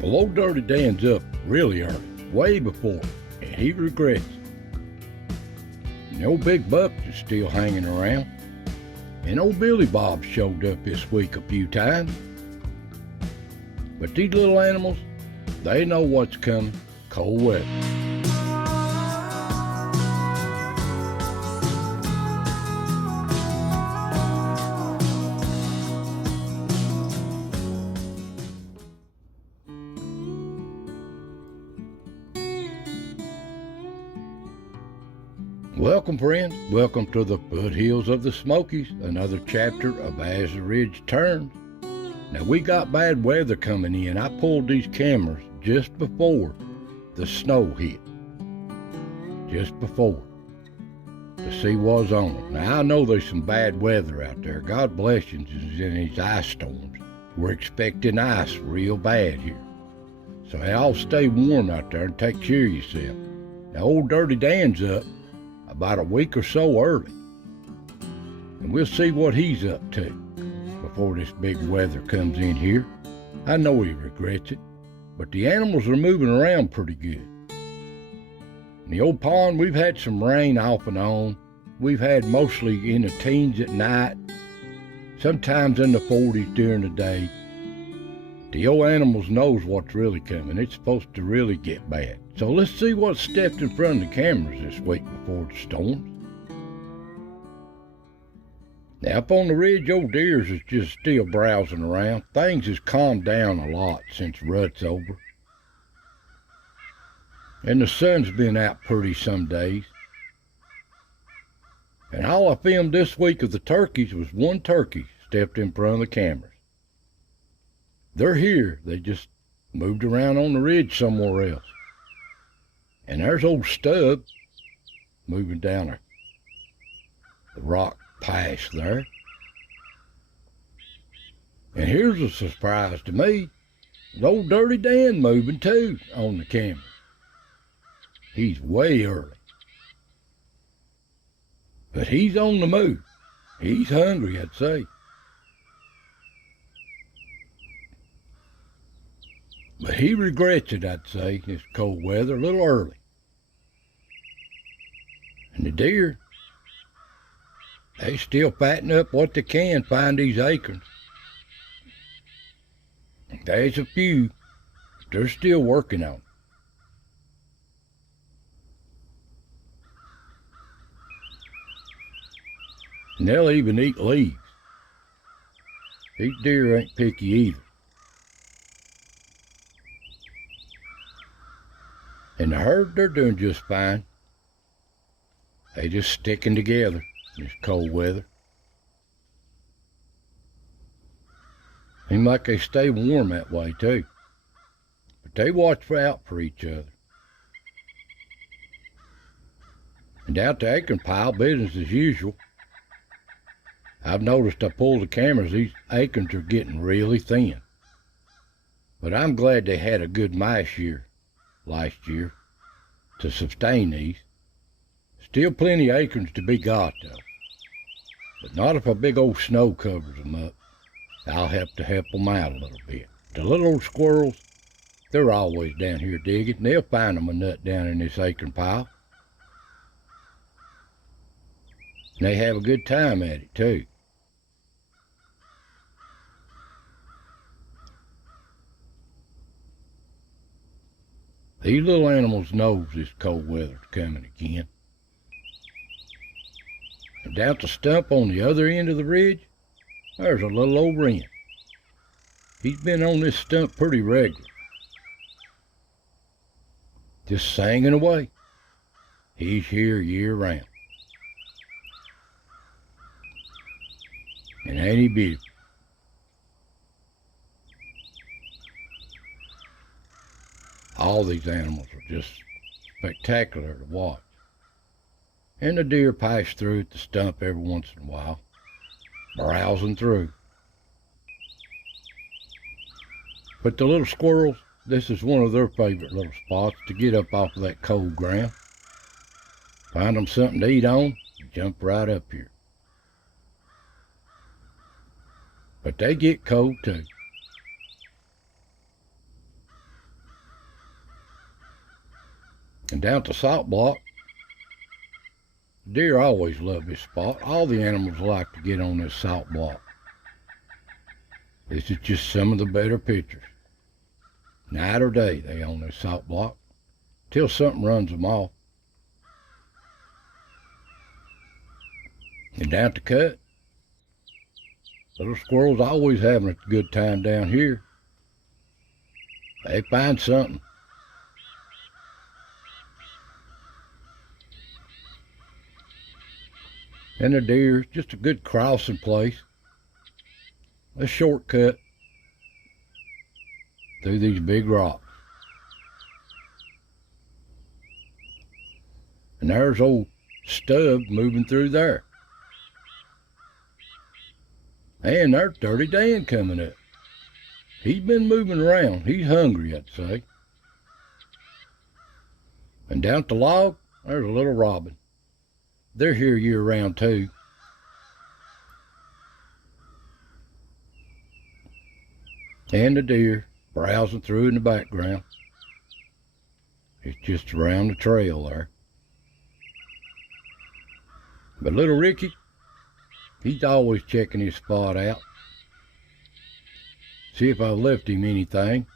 Well, old Dirty Dan's up really early, way before, and he regrets it. And old Big Buck is still hanging around, and old Billy Bob showed up this week a few times. But these little animals, they know what's coming, cold weather. Welcome, friends. Welcome to the foothills of the Smokies, another chapter of As the Ridge Turns. Now, we got bad weather coming in. I pulled these cameras just before the snow hit. Just before. To see what's on them. Now, I know there's some bad weather out there. God bless you in these ice storms. We're expecting ice real bad here. So y'all stay warm out there and take care of yourself. Now, old Dirty Dan's up about a week or so early, and we'll see what he's up to before this big weather comes in here. I know he regrets it, but the animals are moving around pretty good. In the old pond, we've had some rain off and on. We've had mostly in the teens at night, sometimes in the 40s during the day. The old animals knows what's really coming. It's supposed to really get bad. So let's see what stepped in front of the cameras this week before the storms. Now up on the ridge, old deers is just still browsing around. Things has calmed down a lot since rut's over. And the sun's been out pretty some days. And all I filmed this week of the turkeys was one turkey stepped in front of the cameras. They're here. They just moved around on the ridge somewhere else. And there's old Stub moving down the rock pass there. And here's a surprise to me. There's old Dirty Dan moving too on the camera. He's way early. But he's on the move. He's hungry, I'd say. But he regrets it, I'd say, this cold weather, a little early. And the deer, they still fatten up what they can find these acorns. There's a few, but they're still working on it. And they'll even eat leaves. These deer ain't picky either. And the herd, they're doing just fine. They just sticking together in this cold weather. Seems like they stay warm that way too. But they watch out for each other. And down at the acorn pile, business as usual. I've noticed I pulled the cameras, these acorns are getting really thin. But I'm glad they had a good mice year last year to sustain these. Still plenty of acorns to be got though. But not if a big old snow covers them up. I'll have to help them out a little bit. The little old squirrels, they're always down here digging. They'll find them a nut down in this acorn pile. And they have a good time at it too. These little animals knows this cold weather's coming again. And down the stump on the other end of the ridge, there's a little old wren. He's been on this stump pretty regular. Just singing away. He's here year round. And ain't he beautiful? All these animals are just spectacular to watch. And the deer pass through at the stump every once in a while, browsing through. But the little squirrels, this is one of their favorite little spots to get up off of that cold ground. Find them something to eat on, and jump right up here. But they get cold too. And down at the salt block, deer always love this spot. All the animals like to get on this salt block. This is just some of the better pictures. Night or day, they on this salt block, till something runs them off. And down at the cut, little squirrels always having a good time down here. They find something. And the deer, just a good crossing place. A shortcut through these big rocks. And there's old Stub moving through there. And there's Dirty Dan coming up. He's been moving around. He's hungry, I'd say. And down at the log, there's a little robin. They're here year-round, too. And the deer browsing through in the background. It's just around the trail there. But little Ricky, he's always checking his spot out. See if I've left him anything.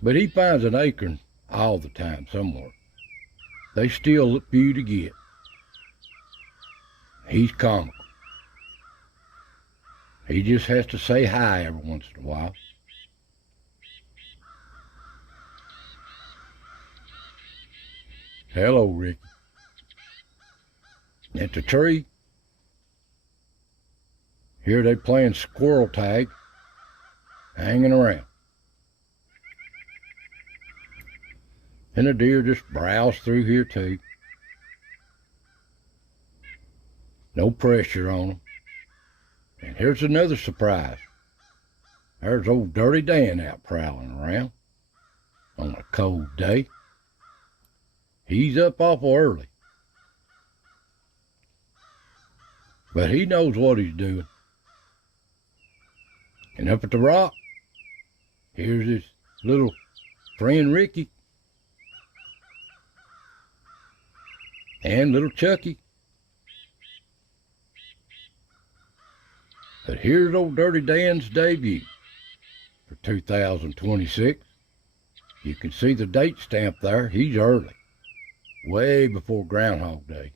But he finds an acorn all the time somewhere. They still a few to get. He's comical. He just has to say hi every once in a while. Hello, Ricky. At the tree, here they playing squirrel tag, hanging around. And the deer just browse through here too. No pressure on them. And here's another surprise. There's old Dirty Dan out prowling around on a cold day. He's up awful early. But he knows what he's doing. And up at the rock, here's his little friend Ricky. And little Chucky. But here's old Dirty Dan's debut for 2026. You can see the date stamp there. He's early, way before Groundhog Day.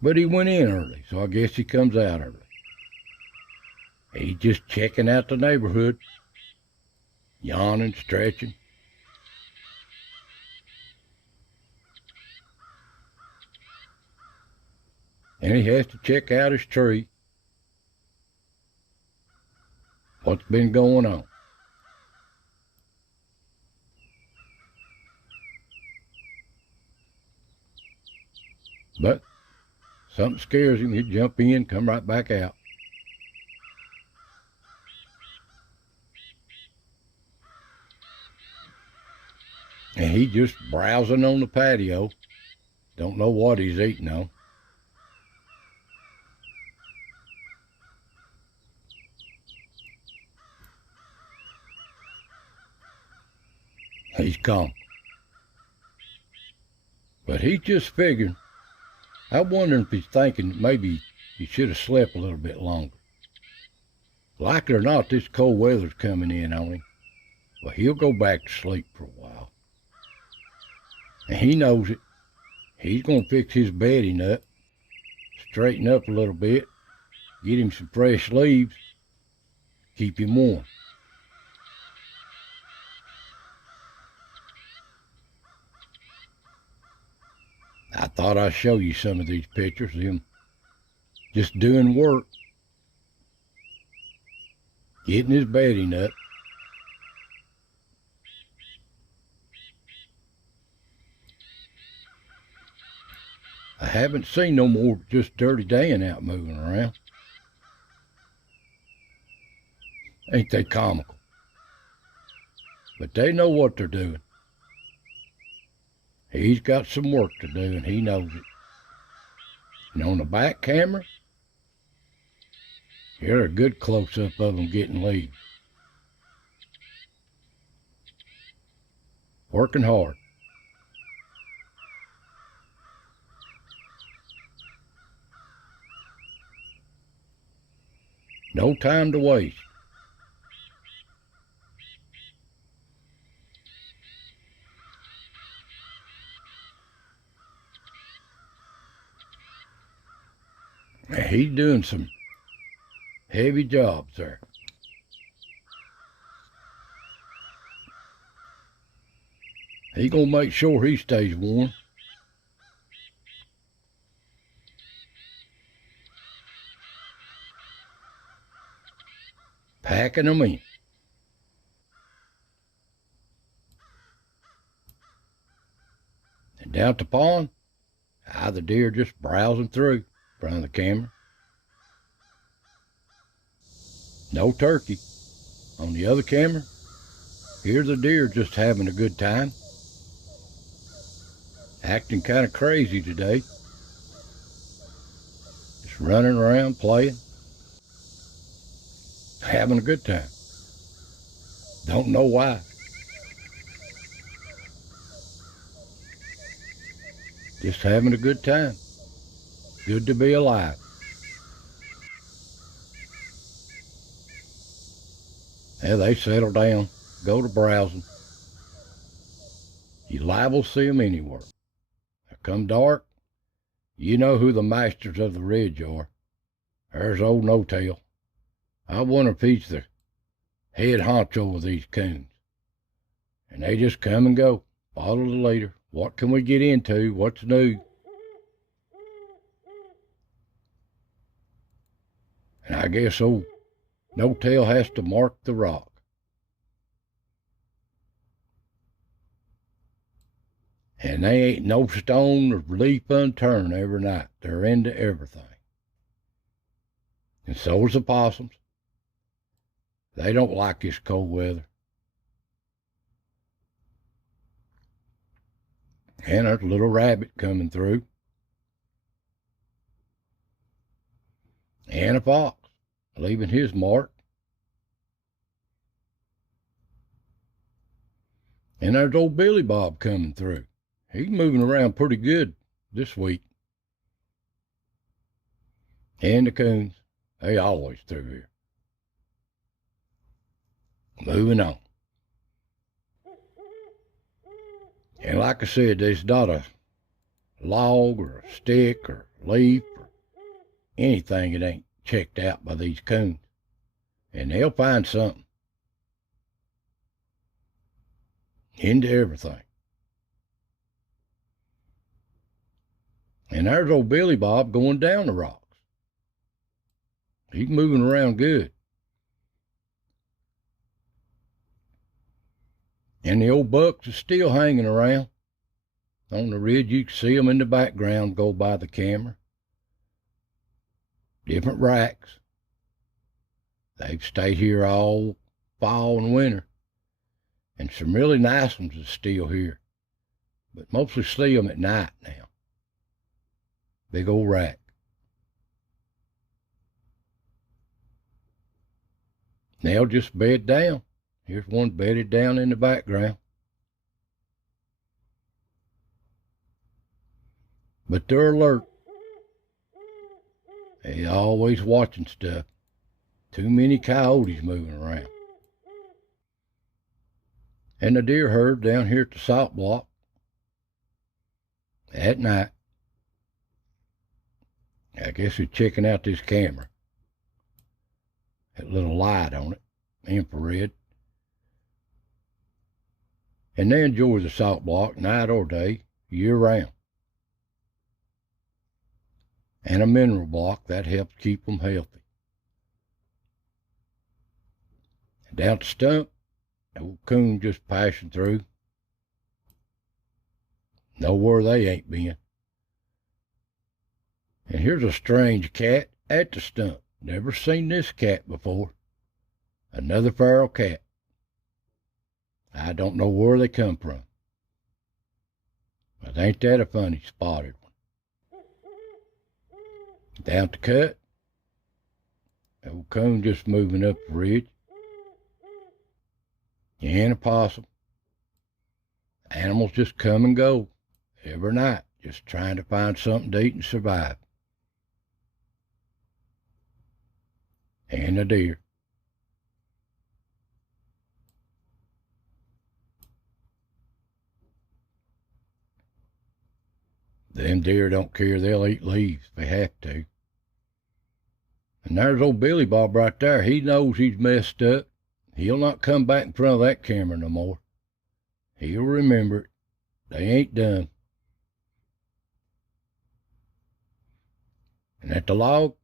But he went in early, so I guess he comes out early. He's just checking out the neighborhood, yawning, stretching. And he has to check out his tree. What's been going on? But something scares him. He'd jump in, come right back out. And he's just browsing on the patio. Don't know what he's eating on. He's calm. But he's just figuring. I'm wondering if he's thinking maybe he should have slept a little bit longer. Like it or not, this cold weather's coming in on him. Well, he'll go back to sleep for a while. And he knows it. He's going to fix his bedding up, straighten up a little bit, get him some fresh leaves, keep him warm. I thought I'd show you some of these pictures of him just doing work, getting his bedding up. I haven't seen no more just Dirty Dan out moving around. Ain't they comical? But they know what they're doing. He's got some work to do, and he knows it. And on the back camera, here's a good close-up of them getting leaves. working hard. No time to waste. He's doing some heavy jobs there. He gonna make sure he stays warm. Packing them in. And down at the pond, the deer just browsing through in front of the camera. No turkey. On the other camera, here's the deer just having a good time. Acting kind of crazy today. Just running around playing. Having a good time. Don't know why. Just having a good time. Good to be alive. Yeah, they settle down, go to browsing. You liable to see them anywhere. Come dark, you know who the masters of the ridge are. There's old No-Tail. I wonder if he's the head honcho of these coons. And they just come and go, follow the leader. What can we get into? What's new? And I guess old No-Tail has to mark the rock. And they ain't no stone or leaf unturned every night. They're into everything. And so is the possums. They don't like this cold weather. And there's a little rabbit coming through. And a fox, leaving his mark. And there's old Billy Bob coming through. He's moving around pretty good this week. And the coons, they always through here. Moving on. And like I said, there's not a log or a stick or leaf or anything that ain't checked out by these coons. And they'll find something. Into everything. And there's old Billy Bob going down the rocks. He's moving around good. And the old bucks are still hanging around. On the ridge, you can see them in the background go by the camera. Different racks. They've stayed here all fall and winter. And some really nice ones are still here. But mostly see them at night now. Big old rack. They'll just bed down. Here's one bedded down in the background. But they're alert. They're always watching stuff. Too many coyotes moving around. And the deer herd down here at the salt block at night. I guess they're checking out this camera. That little light on it, infrared. And they enjoy the salt block night or day, year round. And a mineral block, that helps keep them healthy. And down the stump, old coon just passing through. Nowhere they ain't been. And here's a strange cat at the stump. Never seen this cat before. Another feral cat. I don't know where they come from. But ain't that a funny spotted one? Down the cut. Old coon just moving up the ridge. And a possum. Animals just come and go every night, just trying to find something to eat and survive. And the deer. Them deer don't care, they'll eat leaves if they have to. And there's old Billy Bob right there. He knows he's messed up. He'll not come back in front of that camera no more. He'll remember it. They ain't done. And at the log,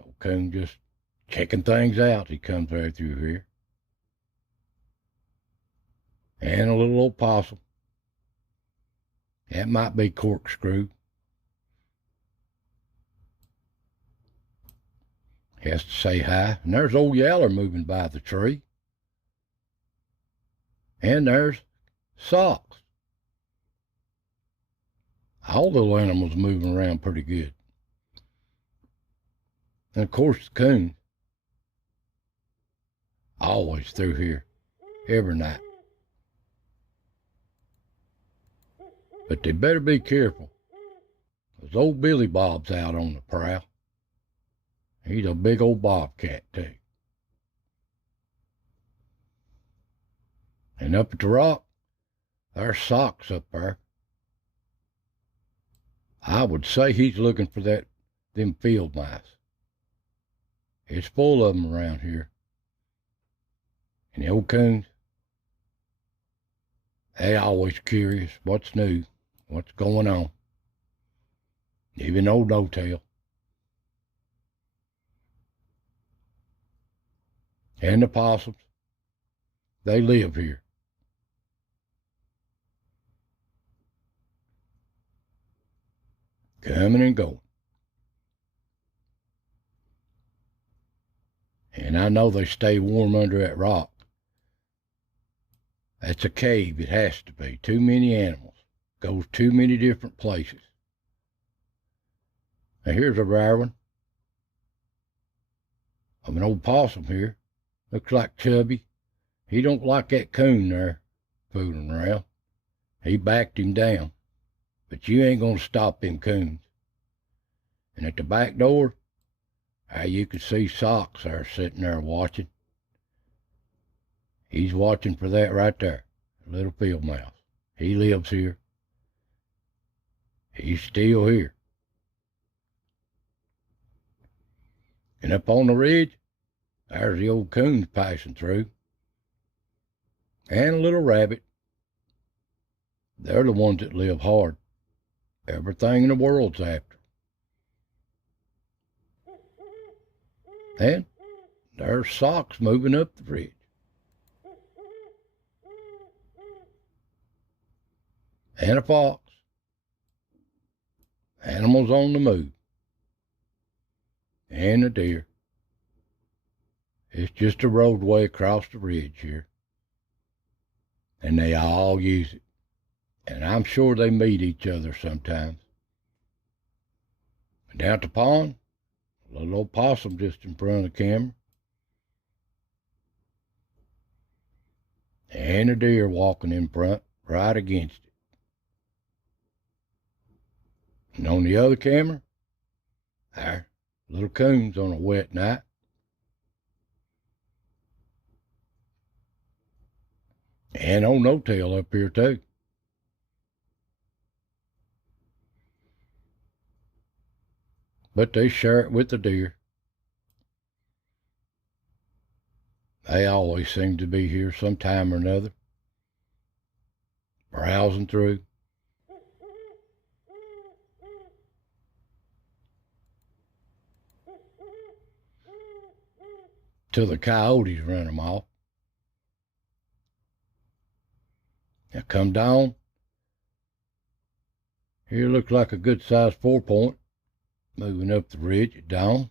old coon just checking things out. He comes right through here. And a little old possum. That might be Corkscrew. He has to say hi. And there's old Yaller moving by the tree. And there's Socks. All the little animals moving around pretty good. And of course the coon. Always through here. Every night. But they better be careful. Because old Billy Bob's out on the prowl. He's a big old bobcat, too. And up at the rock, there's Socks up there. I would say he's looking for them field mice. It's full of them around here. And the old coons, they always curious what's new, what's going on. Even old No-Tail. And the possums, they live here. Coming and going. And I know they stay warm under that rock. That's a cave, it has to be. Too many animals. Goes too many different places. Now here's a rare one of an old possum here. Looks like Chubby. He don't like that coon there fooling around. He backed him down. But you ain't gonna stop them coons. And at the back door, you can see Socks there sitting there watching. He's watching for that right there, a little field mouse. He lives here. He's still here. And up on the ridge, there's the old coons passing through. And a little rabbit. They're the ones that live hard. Everything in the world's after. And there's Socks moving up the ridge. And a fox. Animals on the move. And a deer. It's just a roadway across the ridge here. And they all use it. And I'm sure they meet each other sometimes. And down at the pond, a little old possum just in front of the camera. And a deer walking in front, right against it. And on the other camera, there, little coons on a wet night. And old No-Tail up here too. But they share it with the deer. They always seem to be here sometime or another. Browsing through. Till the coyotes run them off. Now come down. Here looks like a good sized 4-point. Moving up the ridge at dawn.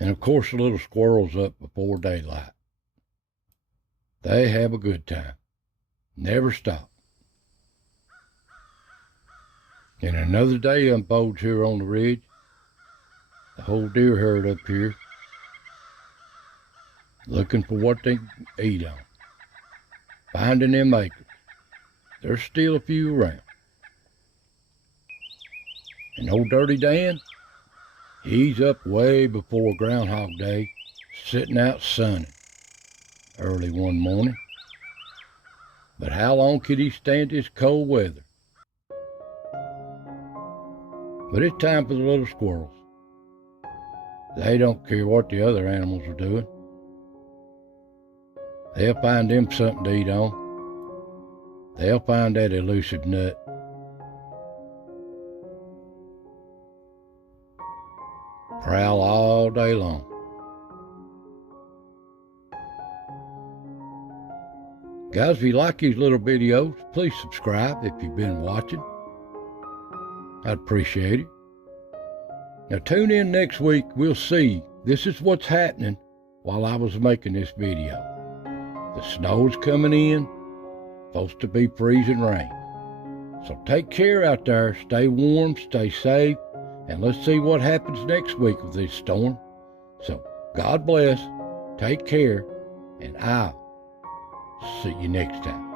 And of course the little squirrels up before daylight. They have a good time. Never stop. And another day unfolds here on the ridge. The whole deer herd up here. Looking for what they can eat on. finding them acres. There's still a few around. And old Dirty Dan, he's up way before Groundhog Day, sitting out sunning early one morning. But how long could he stand this cold weather? But it's time for the little squirrels. They don't care what the other animals are doing. They'll find them something to eat on. They'll find that elusive nut. Prowl all day long. Guys, if you like these little videos, please subscribe if you've been watching. I'd appreciate it. Now tune in next week. We'll see. This is what's happening while I was making this video. The snow's coming in. Supposed to be freezing rain. So take care out there. Stay warm, stay safe, and let's see what happens next week with this storm. So God bless, take care, and I'll see you next time.